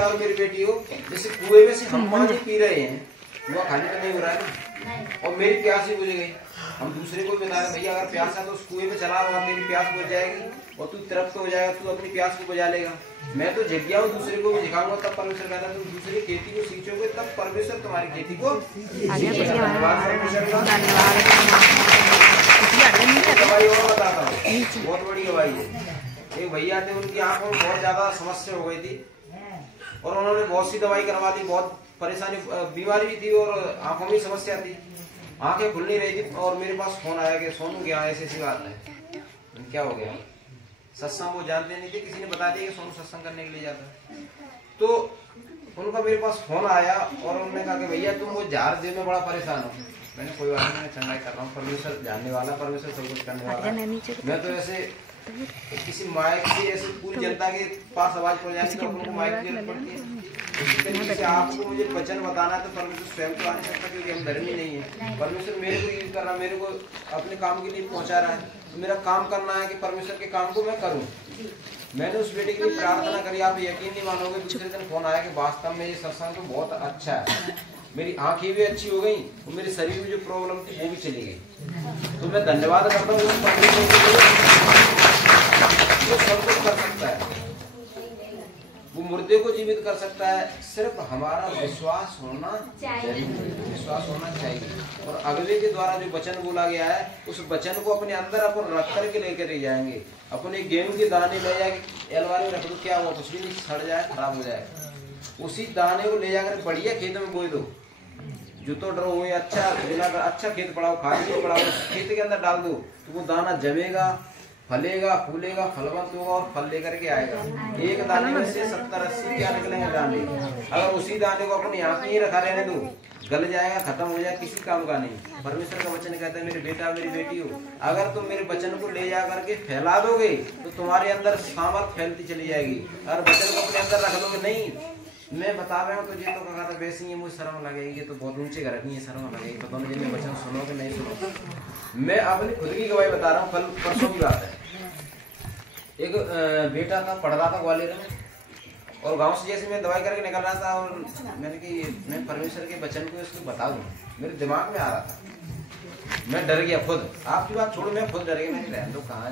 बेटा और मेरी बेटी हो, जैसे कुएं में से हम पानी पी रहे हैं, कुआं खाली तो नहीं हो रहा है ना, और मेरी प्यास ही बुझ गई। हम दूसरे को बता रहे भैया अगर प्यास है तो उस कुएं में चला होगा, तेरी प्यास बुझ जाएगी और तू तृप्त हो जाएगा, तू अपनी प्यास को बुझा लेगा। मैं तो जग गया हूँ, दूसरे को भी दिखाऊंगा, तब परमेश्वर कहता है तुम दूसरी खेती को सींचोगे तब परमेश्वर तुम्हारी खेती को। दवाई और बताता हूँ, बहुत बड़ी दवाई है। एक भैया थे, उनकी आंखों में बहुत ज्यादा समस्या हो गई थी और उन्होंने बहुत सी दवाई करवा दी, बहुत परेशानी, बीमारी भी थी और आंखों में समस्या थी, आंखें खुल नहीं रही थी। और मेरे पास फोन आया कि सोनू क्या ऐसी ऐसी बात है, क्या हो गया। सत्संग वो जानते नहीं थे, किसी ने बता दिया कि सोनू सत्संग करने के लिए जाता है। तो उनका मेरे पास फोन आया और उन्होंने कहा कि भैया तुम वो जार दे में बड़ा परेशान हो। मैंने कोई बात नहीं, मैं चंगाई कर रहा हूँ, परमेश्वर जानने वाला, परमेश्वर सब कुछ करने वाला। मैं तो ऐसे किसी माइक से ऐसे पूरी जनता के पास आवाज पहुंच जाती है तो उनको माइक की जरूरत पड़ती है। इसी तरीके से आपको मुझे वचन बताना है तो परमेश्वर स्वयं तो आ नहीं सकता, क्योंकि हम धर्मी नहीं है। परमेश्वर मेरे को यूज कर रहा है, मेरे को अपने काम के लिए पहुंचा रहा है, तो मेरा काम करना है कि परमेश्वर के काम को मैं करूं। मैंने उस बेटे के लिए प्रार्थना करी, आप यकीन नहीं मानोगे, दूसरे दिन फोन आया कि वास्तव में ये सत्संग तो बहुत अच्छा है, मेरी आंखें भी अच्छी हो गई और मेरे शरीर में जो प्रॉब्लम थी वो भी चली गई। तो मैं धन्यवाद करता हूँ उस परमेश्वर के लिए, वो सब कुछ कर सकता है, वो मुर्दे को जीवित कर सकता है, सिर्फ हमारा विश्वास होना चाहिए, विश्वास होना चाहिए। और अगले के द्वारा जो वचन बोला गया है उस वचन को अपने अंदर अपन रख करके लेकर जाएंगे। अपन एक गेहूं के दाने ले जाके अलमारी में रख दो, क्या हुआ, कुछ भी नहीं, सड़ जाए, खराब हो जाए। उसी दाने को ले जाकर बढ़िया खेत में बोई दो, जो तो डरो हुए अच्छा खेत पड़ाओ, खाली पड़ाओ, खेत के अंदर डाल दो तो वो दाना जमेगा, फलेगा, फूलेगा, फलवंत होगा और फल लेकर के आएगा। एक दाने में से 70-80 क्या निकलेंगे दाने। अगर उसी दाने को अपने यहाँ पे ही रखा रहने दो, गल जाएगा, खत्म हो जाएगा, किसी काम का नहीं। परमेश्वर का वचन कहता है मेरे बेटा मेरी बेटी हो, अगर तुम मेरे वचन को ले जा करके फैला दोगे तो तुम्हारे अंदर सामर्थ फैलती चली जाएगी। अगर वचन को अपने अंदर रख दोगे, नहीं मैं बता रहा हूँ तो ये तो कहा था वैसे ही मुझे शर्म लगेगी, तो बहुत ऊंचे घर की शर्म लगेगी, पता नहीं जिनमें वचन सुनोगे नहीं सुनोगे। मैं अपनी खुद की गवाही बता रहा हूँ, कल परसों की बात है। एक बेटा था, पढ़ रहा था ग्वालियर में, और गांव से जैसे मैं दवाई करके निकल रहा था और मैंने कि मैं परमेश्वर के वचन को इसको बता दूं, मेरे दिमाग में आ रहा था, मैं डर गया खुद। आपकी बात छोड़ो, मैं खुद डर गया, मैं रहने दो, कहाँ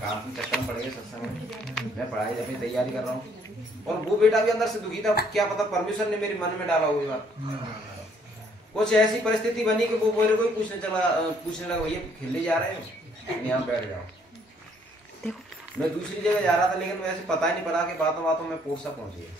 काम की चक्कर में पड़ गए सत्संग में, मैं पढ़ाई अपनी तैयारी कर रहा हूँ। और वो बेटा भी अंदर से दुखी था, क्या पता परमेश्वर ने मेरे मन में डाला हुई बात। कुछ ऐसी परिस्थिति बनी कि वो मेरे को ही पूछने लगा भैया खेलने जा रहे हो, यहाँ बैठ जाओ। मैं दूसरी जगह जा रहा था, लेकिन वैसे पता ही नहीं पड़ा कि बातों बातों में पोसा पहुंच गया।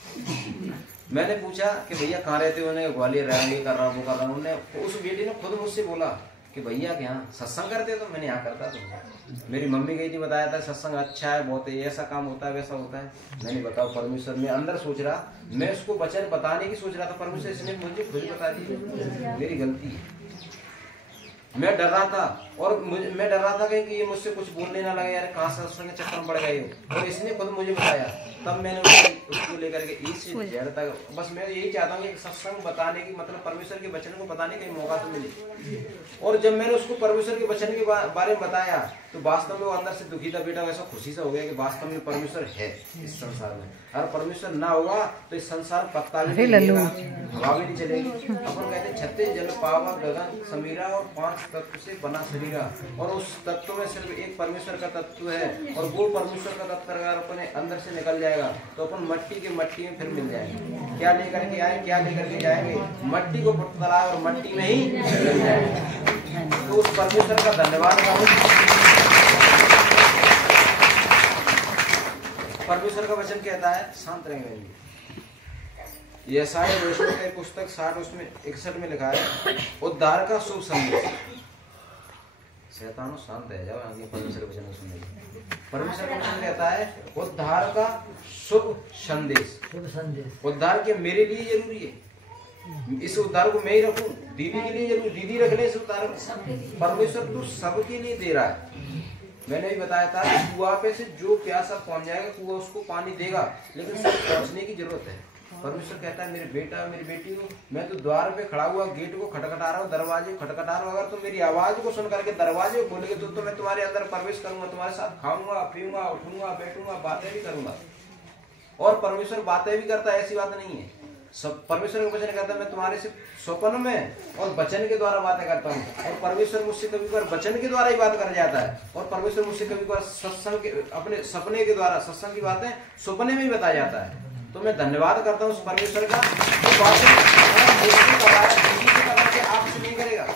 मैंने पूछा कि भैया कहाँ रहते हो, उन्हें ग्वालियर रहेंगे, कर रहा हूँ वो कर रहा हूँ। उन्होंने उस बेटी ने खुद मुझसे बोला कि भैया क्या सत्संग करते हो, तो मैंने यहाँ करता था, मेरी मम्मी गई थी, बताया था सत्संग अच्छा है, बहुत है, ऐसा काम होता है वैसा होता है। मैंने बताओ परमेश्वर में अंदर सोच रहा, मैं उसको वचन बताने की सोच रहा था, परमेश्वर इसने मुझे खुद बता दी, मेरी गलती है। मैं डर रहा था और मैं डर रहा था कि ये मुझसे कुछ बोलने ना लगे, यार कहाँ सत्संग के चक्कर में पड़ गए हो, और इसने खुद मुझे बताया। तब मैंने उसको लेकर के बस मैं यही चाहता हूँ कि सत्संग बताने की मतलब परमेश्वर के वचन को बताने का मौका तो मिले। और जब मैंने उसको परमेश्वर के वचन के बारे में बताया तो वास्तव में वो अंदर से दुखी था बेटा, वैसा खुशी से हो गया कि वास्तव में परमेश्वर है इस संसार में। अगर परमेश्वर ना होगा तो इस संसार पत्ता भी नहीं चलेगा, हवा भी नहीं चलेगी। अपन कहते हैं 36 जल पावा गगन समीरा और 5 तत्व से बना शरीरा, और उस तत्व में सिर्फ एक परमेश्वर का तत्व है, और वो परमेश्वर का तत्व अगर अपने अंदर से निकल जाएगा तो अपन मट्टी के मट्टी में फिर मिल जाएंगे। क्या लेकर के आए, क्या लेकर के जाएंगे, मट्टी को पुतला और मट्टी में ही मिल जाएंगे। तो उस परमेश्वर का धन्यवाद करूं। परमेश्वर का वचन कहता है शांत रहेंगे। यशायाह भविष्यवक्ता की पुस्तक 61 में लिखा है उद्धार का शुभ संदेश। शैतानो शांत रह जाओ, आगे परमेश्वर का वचन सुनिए। परमेश्वर का वचन कहता है उद्धार का शुभ संदेश। उद्धार के मेरे लिए जरूरी है, इस उद्धार को मैं ही रखूं, दीदी के लिए जरूरी, दीदी रख ले इस उद्धार को। परमेश्वर तो सबके लिए दे रहा है। मैंने भी बताया था कुआं पे से जो प्यासा पहुंच जाएगा कुआं उसको पानी देगा, लेकिन सब पहुंचने की जरूरत है। परमेश्वर कहता है मेरे बेटा मेरी बेटी हो, मैं तो द्वार पे खड़ा हुआ गेट को खटखटा रहा हूँ, दरवाजे खटखटा रहा हूँ। अगर तुम मेरी आवाज को सुन करके दरवाजे खोलोगे तो मैं तुम्हारे अंदर प्रवेश करूंगा, तुम्हारे साथ खाऊंगा पीऊंगा उठूंगा बैठूंगा बातें भी करूंगा। और परमेश्वर बातें भी करता है, ऐसी बात नहीं है। सब परमेश्वर का वचन कहता है मैं तुम्हारे से स्वप्न में और वचन के द्वारा बातें करता हूँ। और परमेश्वर मुझसे कभी कभार वचन के द्वारा ही बात कर जाता है, और परमेश्वर मुझसे कभी कभार सत्संग के अपने सपने के द्वारा सत्संग की बातें सपने में ही बताया जाता है। तो मैं धन्यवाद करता हूँ उस परमेश्वर का, वो बातें आपसे नहीं करेगा।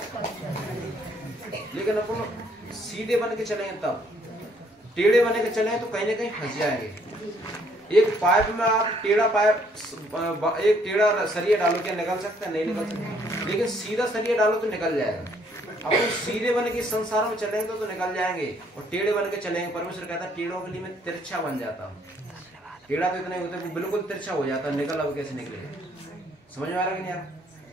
लेकिन अपन सीधे बन के चलेंगे, तब टेढ़े बने के चलेंगे तो कहीं ना कहीं फंस जाएंगे। एक पाइप में आप टेढ़ा पाइप एक टेढ़ा सरिया डालो, क्या निकल सकता है? नहीं निकल सकता। लेकिन सीधा सरिया डालो तो निकल जाएगा। अपन सीधे बन के संसार में चलेंगे तो निकल जाएंगे, और टेढ़े बन के चलेंगे। परमेश्वर कहता है टेढ़ों के लिए मैं तिरछा बन जाता हूँ। टेढ़ा तो इतना होता है बिल्कुल तिरछा हो जाता है, निकल अब कैसे निकलेगा? समझ में आ रहा है कि नहीं यार?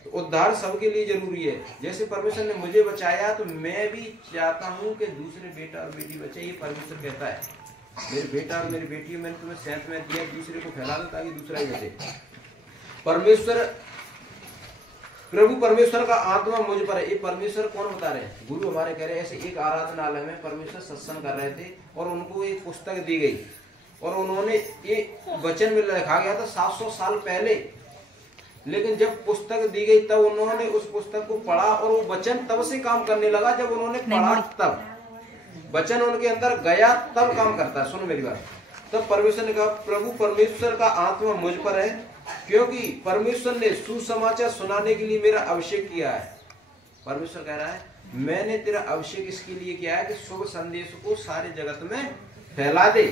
तो उद्धार सबके लिए जरूरी है। जैसे परमेश्वर ने मुझे बचाया तो मैं भी चाहता हूँ कि दूसरे बेटा और बेटी बचे। ये परमेश्वर कहता है मेरे बेटा और मेरी बेटी मैंने तुम्हें सेहत में दिया, दूसरे को फैला दो ताकि दूसरा ही बचे। परमेश्वर प्रभु परमेश्वर का आत्मा मुझ पर है। ये परमेश्वर कौन बता रहे हैं? गुरु हमारे कह रहे हैं। ऐसे एक आराधनालय में परमेश्वर सत्संग कर रहे थे और उनको एक पुस्तक दी गई, और उन्होंने ये वचन में लिखा गया था 700 साल पहले। लेकिन जब पुस्तक दी गई तब उन्होंने उस पुस्तक को पढ़ा, और वो वचन तब से काम करने लगा जब उन्होंने पढ़ा। तब वचन उनके अंदर गया, तब काम करता है। सुनो मेरी बात। तब परमेश्वर ने कहा प्रभु परमेश्वर का आत्मा मुझ पर है, क्योंकि परमेश्वर ने सुसमाचार सुनाने के लिए मेरा अभिषेक किया है। परमेश्वर कह रहा है मैंने तेरा अभिषेक इसके लिए किया है कि शुभ संदेश को सारे जगत में फैला दे।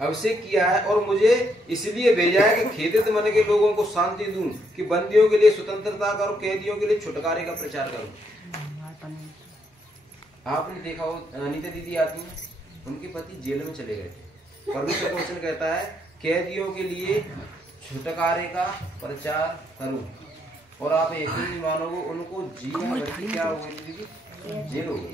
अभिषेक किया है और मुझे इसलिए भेजा है कि खेदित मन के लोगों को शांति दूं, कि बंदियों के लिए स्वतंत्रता करो, कैदियों के लिए छुटकारे का प्रचार करो। आपने देखा हो अनीता दीदी आती हैं, उनके पति जेल में चले गए थे। परमेश्वर का वचन कहता है कैदियों के लिए छुटकारे का प्रचार करूं, और आप यकीन नहीं मानोगे उनको जीवन भर की क्या हो गई थी? जेल हो गई।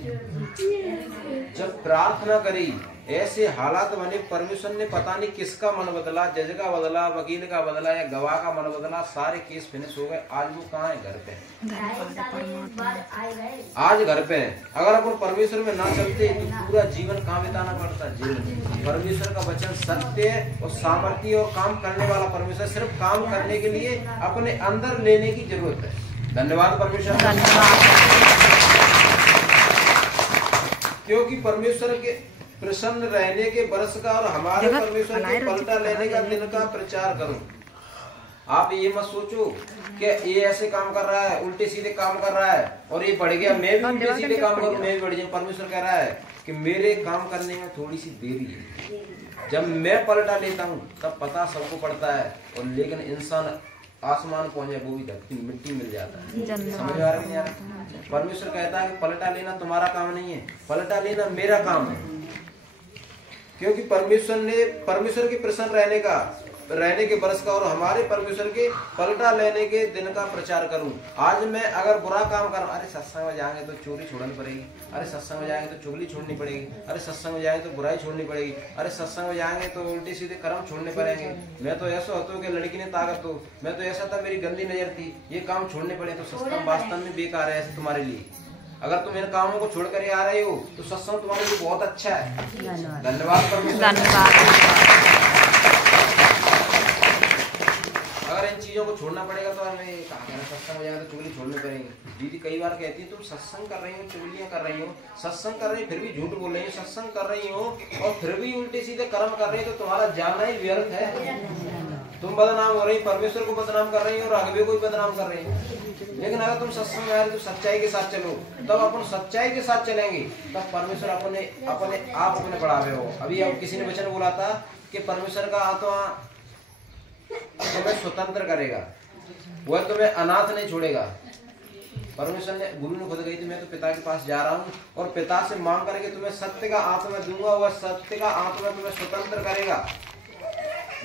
जब प्रार्थना करी ऐसे हालात बने, परमेश्वर ने पता नहीं किसका मन बदला, जज का बदला, वकील का बदला या गवाह का मन बदला, सारे केस फिनिश हो गए। आज वो कहाँ है? घर पे। आज घर पे है। अगर अपन परमेश्वर में ना चलते तो पूरा जीवन कहाँ बिताना पड़ता? जेल में। परमेश्वर का वचन सत्य है और सामर्थ्य और काम करने वाला परमेश्वर। सिर्फ काम करने के लिए अपने अंदर लेने की जरूरत है। धन्यवाद परमेश्वर, क्योंकि परमेश्वर के प्रसन्न रहने के बरस का और हमारे परमेश्वर के पलटा लेने का दिन का प्रचार करूं। आप ये मत सोचो कि ये ऐसे काम कर रहा है, उल्टे सीधे काम कर रहा है और ये बढ़ गया, मैं भी उल्टे सीधे काम करूं, मैं भी बढ़ जाऊं। परमेश्वर कह रहा है कि मेरे काम करने में थोड़ी सी देरी है। जब मैं पलटा लेता हूँ तब पता सबको पड़ता है, और लेकिन इंसान आसमान पहुंचे वो भी धरती मिट्टी मिल जाता है। समझ आ रहा है नहीं आ रहा? परमेश्वर कहता है कि पलटा लेना तुम्हारा काम नहीं है, पलटा लेना मेरा काम है। क्योंकि परमेश्वर के प्रसन्न रहने के बरस का और हमारे परमेश्वर के पलटा लेने के दिन का प्रचार करूं। आज मैं अगर बुरा काम कर, अरे सत्संग में जाएंगे तो चोरी छोड़नी पड़ेगी, अरे सत्संग में जाएंगे तो चुगली छोड़नी पड़ेगी, अरे सत्संग में जाएंगे तो बुराई छोड़नी पड़ेगी, अरे सत्संग में जाएंगे तो उल्टे सीधे कर्म छोड़ने पड़ेंगे। मैं तो ऐसा होता हूँ कि लड़की ने ताकत हो, मैं तो ऐसा था मेरी गंदी नजर थी, ये काम छोड़ने पड़े तो सत्संग वास्तव में बेकार है ऐसे तुम्हारे लिए। अगर तुम इन कामों को छोड़ कर आ रहे हो तो सत्संग तुम्हारे लिए बहुत अच्छा है। धन्यवाद परमेश्वर। अगर इन चीजों को छोड़ना पड़ेगा तो हमें सत्संग में जाएगा तो चुगली छोड़नी पड़ेगी। दीदी कई बार कहती है तुम सत्संग कर रही हो, चुगलियां कर रही हो, सत्संग कर रही हो फिर भी झूठ बोल रही हो, सत्संग कर रही हो और फिर भी उल्टे सीधे कर्म कर रही हो, तो तुम्हारा जाना ही व्यर्थ है। तुम बदनाम हो रही, परमेश्वर को बदनाम कर रही हो और अगले को भी बदनाम कर रही हो। लेकिन अगर तुम सत्संग में आ रहे तो सच्चाई के साथ चलो, तब अपन सच्चाई के साथ चलेंगे, तब परमेश्वर अपने आप अपने बढ़ावे हो। अभी अब किसी ने वचन बोला था कि परमेश्वर का आत्मा तुम्हें स्वतंत्र करेगा, वह तुम्हें अनाथ नहीं छोड़ेगा। परमेश्वर ने, गुरु ने खुद कही थी मैं तो पिता के पास जा रहा हूँ और पिता से मांग करके तुम्हें सत्य का आत्मा दूंगा, वह सत्य का आत्मा तुम्हें स्वतंत्र करेगा।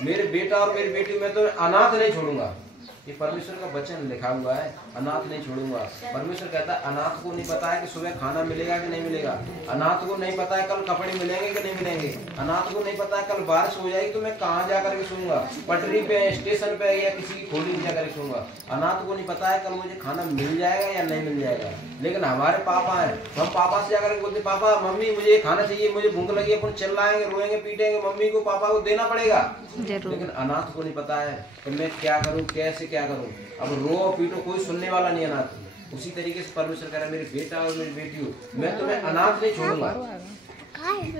मेरे बेटा और मेरी बेटी में तो अनाथ नहीं छोड़ूंगा। ये परमेश्वर का वचन लिखा हुआ है, अनाथ नहीं छोड़ूंगा। परमेश्वर कहता है अनाथ को नहीं पता है कि सुबह खाना मिलेगा कि नहीं मिलेगा, अनाथ को नहीं पता है कल कपड़े मिलेंगे कि नहीं मिलेंगे, अनाथ को नहीं पता है कल बारिश हो जाएगी तो मैं कहाँ जाकर के सोऊंगा, पटरी पे, स्टेशन पे या किसी की खोली में जाकर सोऊंगा। अनाथ को नहीं पता है कल मुझे खाना मिल जाएगा या नहीं मिल जाएगा। लेकिन हमारे पापा हैं, हम पापा से जाकर बोलते पापा मम्मी मुझे खाना चाहिए, मुझे भूख लगी, अपन चिल्लाएंगे, रोएंगे, पीटेंगे, मम्मी को पापा को देना पड़ेगा। लेकिन अनाथ को नहीं पता है कि मैं क्या करूं, कैसे क्या करूं। अब रो पीटो, कोई सुनने वाला नहीं अनाथ। उसी तरीके से परमेश्वर कह रहा है मेरे बेटा और मेरी बेटी हो, मैं तुम्हें अनाथ नहीं छोड़ूंगा।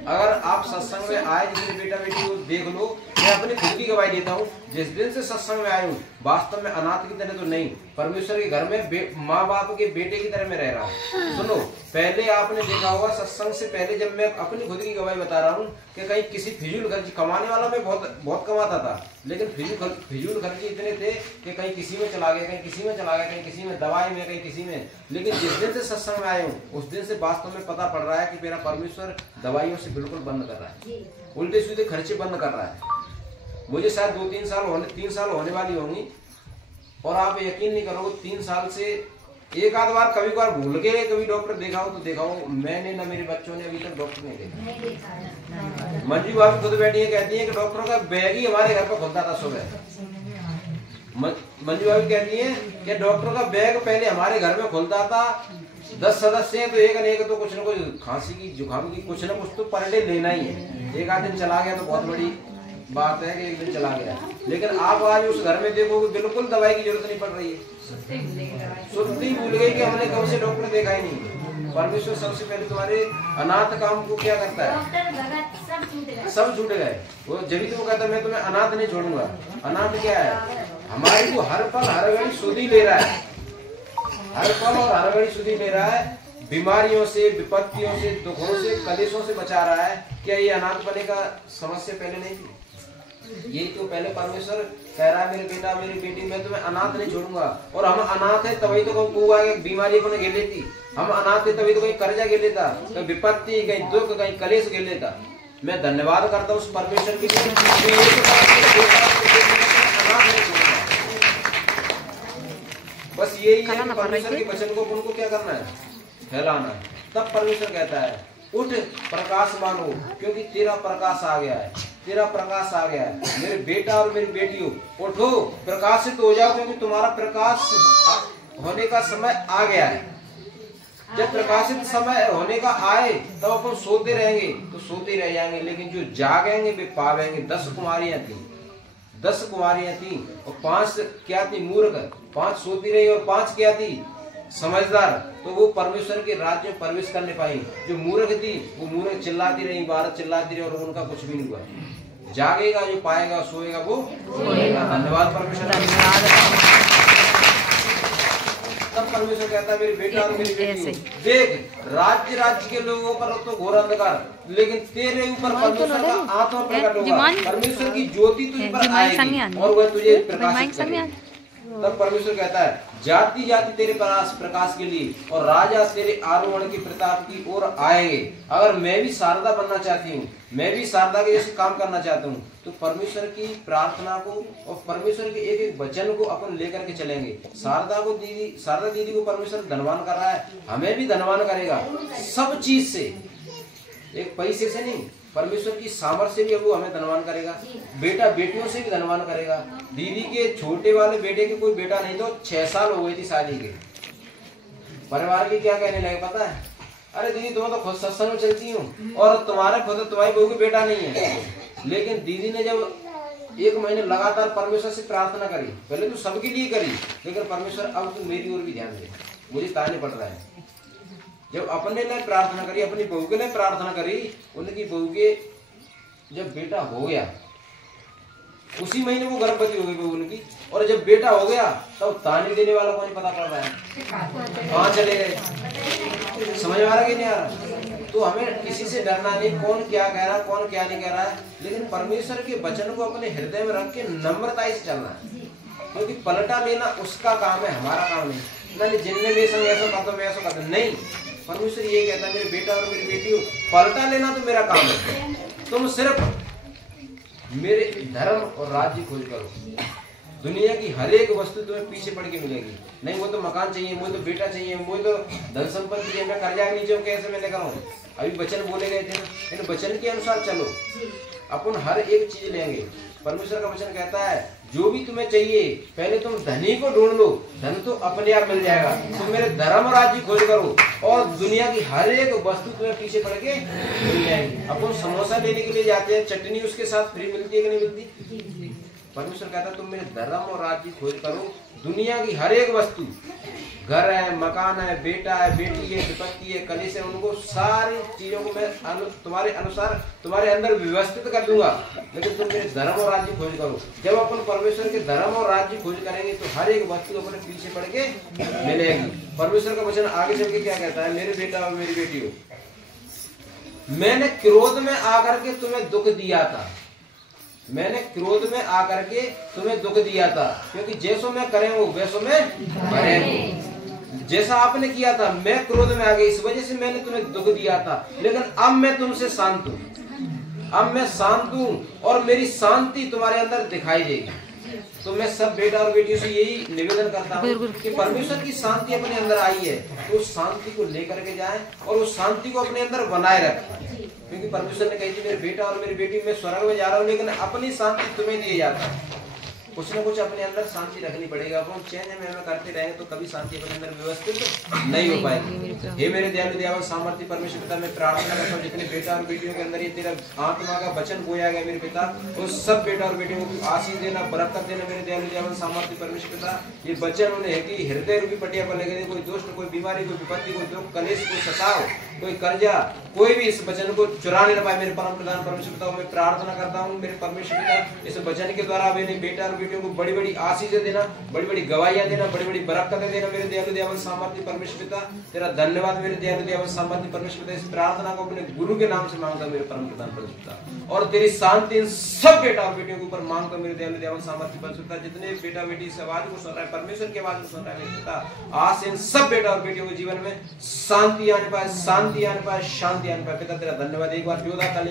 अगर आप सत्संग में आए, जिसमें बेटा बेटी को देख लो, मैं अपनी खुद की गवाही देता हूँ, जिस दिन से सत्संग में आया हूँ वास्तव में अनाथ की तरह तो नहीं, परमेश्वर के घर में माँ बाप के बेटे की तरह मैं रह रहा हूँ। सुनो, पहले आपने देखा होगा सत्संग से पहले जब मैं अपनी खुद की गवाही बता रहा हूँ कि कहीं किसी फिजूल खर्ची कमाने वाला मैं बहुत कमाता था, लेकिन फिजूल खर्ची इतने थे कि कहीं किसी में चला गया, कहीं किसी में चला गया, कहीं किसी में दवाई में, कहीं किसी में। लेकिन जिस दिन से सत्संग में आया हूँ उस दिन से वास्तव में पता पड़ रहा है कि मेरा परमेश्वर दवाइयों से बिल्कुल बंद कर रहा है, उल्टे सीधे खर्चे बंद कर रहा है। मुझे शायद 3 साल होने वाली होंगी, और आप यकीन नहीं करोगे 3 साल से एक आध बार कभी बार भूल गए कभी डॉक्टर देखा हो तो देखा हो, मैंने ना मेरे बच्चों ने अभी तक डॉक्टर नहीं देखा। मंजू भाभी खुद बैठी है, कहती है कि डॉक्टरों का बैग ही हमारे घर पर खुलता था सुबह। मंजू भाभी कहती है कि डॉक्टरों का बैग पहले हमारे घर में खुलता था, 10 सदस्य हैं तो एक न एक तो कुछ न कुछ खांसी की, जुकाम की, कुछ न कुछ तो पर डे लेना ही है। एक आध दिन चला गया तो बहुत बड़ी बात है कि एक दिन चला गया, लेकिन आप आज उस घर में देखोगे बिल्कुल दवाई की जरूरत नहीं पड़ रही है। सुनती भूल गई कि हमने कब से डॉक्टर देखा ही नहीं। परमेश्वर सबसे पहले तुम्हारे अनाथ काम को क्या करता है, सब छूट गए। वो जब तो कहता है मैं तुम्हें अनाथ नहीं छोड़ूंगा। अनाथ क्या है, हमारी को हर पल हर घड़ी सुधी ले रहा है, हर पल और हर घड़ी सुधी ले रहा है, बीमारियों से, विपत्तियों से, दुखों से, कलेशों से बचा रहा है। क्या ये अनाथ बने का समस्या पहले नहीं थी? यही तो पहले परमेश्वर कह रहा है मेरे बेटा मेरी बेटी मैं तुम्हें अनाथ नहीं छोड़ूंगा। और हम अनाथ है तभी तो कहीं बीमारी को घेर लेती, हम अनाथ है तभी तो कहीं कर्जा घेर लेता, कहीं विपत्ति, कहीं दुख, कहीं कलेश घेर लेता। मैं धन्यवाद करता हूँ उस परमेश्वर के लिए, बस यही है कि परमेश्वर के वचन को उनको क्या करना है, फैलाना है। तब परमेश्वर कहता है उठ प्रकाशमान हो, क्योंकि तेरा प्रकाश आ गया है, तेरा प्रकाश आ गया है। मेरे बेटा और मेरी बेटियों उठो, प्रकाशित हो जाओ, क्योंकि तुम्हारा प्रकाश होने का समय आ गया है। जब प्रकाशित समय होने का आए तब अपन सोते रहेंगे तो सोते रह जाएंगे, लेकिन जो जागेंगे वे पावेंगे। 10 कुमारियां थी और 5 क्या थी, मूर्ख। 5 सोती रही और 5 क्या थी, समझदार। तो वो परमेश्वर के राज्य में प्रवेश करने पाई। जो मूर्ख थी वो मूर्ख चिल्लाती रही, भारत चिल्लाती रही और उनका कुछ भी नहीं हुआ। जागेगा जो पाएगा, सोएगा वो सोएगा। धन्यवाद परमेश्वर। तब परमेश्वर कहता है मेरे बेटा और मेरी बेटी देख, राज्य के लोगों पर तो घोर अंधकार, लेकिन तेरे ऊपर परमेश्वर का आत्मा प्रकट होगा। परमेश्वर की ज्योति तुझ पर आएगी और वह तुझे प्रकाशित करेगी। तब परमेश्वर कहता है जाति जाति तेरे प्रकाश के लिए और राजा तेरे आरोहण की प्रताप की ओर आएंगे। अगर मैं भी शारदा बनना चाहती हूँ, मैं भी शारदा के जैसे काम करना चाहता हूँ, तो परमेश्वर की प्रार्थना को और परमेश्वर के एक एक वचन को अपन लेकर के चलेंगे। शारदा दीदी को परमेश्वर धनवान कर रहा है, हमें भी धनवान करेगा सब चीज से, एक पैसे से नहीं। परमेश्वर की सामर्थ्य से भी वो हमें धनवान करेगा, बेटा बेटियों से भी धनवान करेगा। दीदी के छोटे वाले बेटे के कोई बेटा नहीं, तो 6 साल हो गई थी शादी के। परिवार के क्या कहने लगे पता है, अरे दीदी तुम तो खुद सत्संग में चलती हो और तुम्हारे खुद तुम्हारी बहू के बेटा नहीं है। लेकिन दीदी ने जब 1 महीने लगातार परमेश्वर से प्रार्थना करी, पहले तो सबके लिए करी, लेकिन परमेश्वर अब तो मेरी ओर भी ध्यान दे, मुझे ताने पड़ रहा है। जब अपने लिए प्रार्थना करी, अपनी बहू के लिए प्रार्थना करी, उनकी बहू के जब बेटा हो गया उसी महीने वो गर्भवती हो गई बहू उनकी, और जब बेटा हो गया तब ताने देने वालों को नहीं पता पड़ रहा है कहाँ चले गए। समझ में आ रहा कि नहीं आ रहा? तो हमें किसी से डरना नहीं, कौन क्या कह रहा है कौन क्या नहीं कह रहा है, लेकिन परमेश्वर के वचन को अपने हृदय में रख के नम्रता से चलना है। क्योंकि पलटा लेना उसका काम है, हमारा काम नहीं। ना जिनने भी ऐसा करता मैं ऐसा करता नहीं। परमेश्वर ये कहता है मेरे बेटा और मेरी बेटी हो, पलटा लेना तो मेरा काम है, तुम सिर्फ मेरे धर्म और राज्य खोज करो। दुनिया की हर एक वस्तु तुम्हें पीछे पड़ के मिलेगी। नहीं वो तो मकान चाहिए, मुझे तो बेटा चाहिए, मुझे तो धन संपत्ति चाहिए, मैं कर्जा के नीचे हूँ, कैसे मैं लेकर आऊँ? अभी वचन बोले गए थे, इन वचन के अनुसार चलो, अपन हर एक चीज लेंगे। परमेश्वर का वचन कहता है जो भी तुम्हें चाहिए पहले तुम धनी को ढूंढ लो, धन तो अपने आप मिल जाएगा। तुम मेरे धर्म और राज्य खोज करो और दुनिया की हर एक वस्तु तुम्हें पीछे पड़ के मिल जाएगी। अपन समोसा लेने के लिए जाते हैं, चटनी उसके साथ फ्री मिलती है कि नहीं मिलती? परमेश्वर कहता है तुम मेरे धर्म और राज्य खोज करो, दुनिया की हर एक वस्तु, घर है, मकान है, बेटा है, बेटी है, विपत्ति है, कलेश है, उनको सारी चीजों को मैं तुम्हारे अनुसार तुम्हारे अंदर व्यवस्थित कर दूंगा, लेकिन तुम मेरे धर्म और राज्य खोज करो। जब अपन परमेश्वर के धर्म और राज्य खोज करेंगे तो हर एक वस्तु अपने पीछे पड़ के मिलेगी। परमेश्वर का वचन आगे चल के क्या कहता है? मेरे बेटा और मेरी बेटी हो, मैंने क्रोध में आकर के तुम्हें दुख दिया था, मैंने क्रोध में आकर के तुम्हें दुख दिया था, क्योंकि जैसो मैं करेंगे वैसो मैं भरेंगे। जैसा आपने किया था मैं क्रोध में आ गई, इस वजह से मैंने तुम्हें दुख दिया था, लेकिन अब मैं तुमसे शांत हूँ, अब मैं शांत हूँ और मेरी शांति तुम्हारे अंदर दिखाई देगी। तो मैं सब बेटा और बेटियों से यही निवेदन करता हूँ कि परमेश्वर की शांति अपने अंदर आई है तो उस शांति को लेकर के जाएं और उस शांति को अपने अंदर बनाए रखें, क्योंकि परमेश्वर ने कही थी मेरे बेटा और मेरी बेटी मैं स्वर्ग में जा रहा हूँ, लेकिन अपनी शांति तुम्हें दिए जाता है। कुछ न कुछ अपने अंदर शांति रखनी पड़ेगा। अपन चैन में करते रहेंगे तो कभी शांति अपने अंदर व्यवस्थित नहीं हो पाएगी। हे मेरे दयालु दयावान सामर्थ्य परमेश्वर पिता, मैं प्रार्थना करता हूँ जितने बेटा और बेटियों के अंदर ये तेरा आत्मा का वचन बोया गया मेरे पिता, तो सब बेटा और बेटियों को आशीष देना, बरकत देना मेरे दयालु दयावान सामर्थ्य परमेश्वर पिता। ये वचन उन्हें कि हृदय रूपी पटिया पर लगे, कोई दुष्ट, कोई बीमारी, कोई विपत्ति, कोई दुख, कलेश, कोई सताव, कोई कर्जा, कोई भी इस वचन को चुराने न पाए मेरे परम प्रधान परमेश्वर पिता। मैं प्रार्थना करता हूँ मेरे परमेश्वर पिता, इस वचन के द्वारा मेरे बेटा और बेटियों को बड़ी बड़ी आशीषें देना, बड़ी बड़ी गवाहियां देना, बड़ी बड़ी बरकतें देना मेरे दयालु दयावान सामर्थ्य परमेश्वर पिता। तेरा धन्यवाद मेरे दयालु दयावान सामर्थ्य परमेश्वर पिता। इस प्रार्थना को अपने गुरु के नाम से मांगता मेरे परम प्रधान परमेश्वर पिता, और तेरी शांति इन सब बेटा और बेटियों के ऊपर मांगता मेरे दयालु दयावान सामर्थ्य परमेश्वर पिता। जितने बेटा बेटी इस आवाज को सुन रहा है, परमेश्वर की आवाज को सुन रहा है मेरे पिता, आज इन सब बेटा और बेटियों के जीवन में शांति आने पाए, शांति आने पाए, शांति आने पाए। पिता तेरा धन्यवाद। एक बार जोरदार ताली